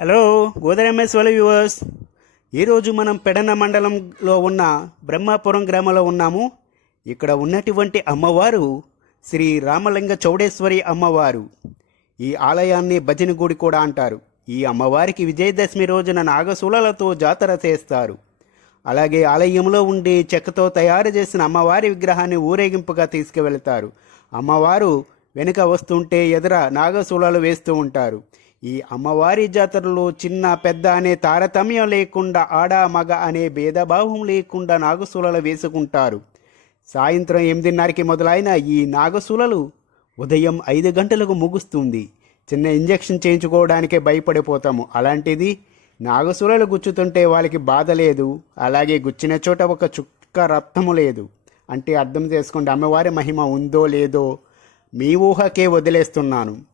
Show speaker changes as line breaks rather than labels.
Hello గోదరఎంఎస్ వాళ్ళ viewers ఈరోజు మనం పెడన మండలంలో ఉన్న బ్రహ్మాపురం గ్రామంలో ఉన్నాము. ఇక్కడ ఉన్నటువంటి అమ్మవారు శ్రీ రామలింగ చౌడేశ్వరి అమ్మవారు. ఈ ఆలయాన్ని భజన గుడి కూడా అంటారు. ఈ అమ్మవారికి విజయదశమి రోజున నాగశూలలతో జాతర చేస్తారు. అలాగే ఆలయంలో ఉండి చెక్కతో తయారు చేసిన అమ్మవారి విగ్రహాన్ని ఊరేగింపుగా తీసుకువెళ్తారు. అమ్మవారు వెనుక వస్తుంటే ఎదుర నాగశూలాలు వేస్తూ ఉంటారు. ఈ అమ్మవారి జాతరలో చిన్న పెద్ద అనే తారతమ్యం లేకుండా ఆడ మగ అనే భేదభావం లేకుండా నాగసూలలు వేసుకుంటారు. సాయంత్రం ఎనిమిదిన్నరకి మొదలైన ఈ నాగసూలలు ఉదయం ఐదు గంటలకు ముగుస్తుంది. చిన్న ఇంజెక్షన్ చేయించుకోవడానికే భయపడిపోతాము. అలాంటిది నాగసూలలు గుచ్చుతుంటే వాళ్ళకి బాధ లేదు. అలాగే గుచ్చిన చోట ఒక చుక్క రక్తము లేదు. అంటే అర్థం చేసుకోండి అమ్మవారి మహిమ ఉందో లేదో మీ ఊహకే వదిలేస్తున్నాను.